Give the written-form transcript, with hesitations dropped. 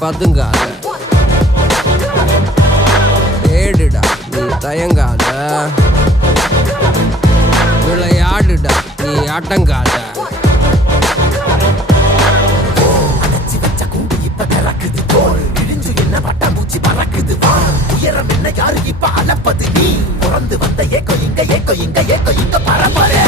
பதுங்காத, தேடுடா நீ தயங்காத, விளையாடுடா நீ அடங்காத. பட்டாம்பூச்சி பறக்குது வா, உயரம் என்ன யாரு இப்ப அளப்பது, நீ பிறந்து வந்த ஏக்கோ இங்க பரம்பரை.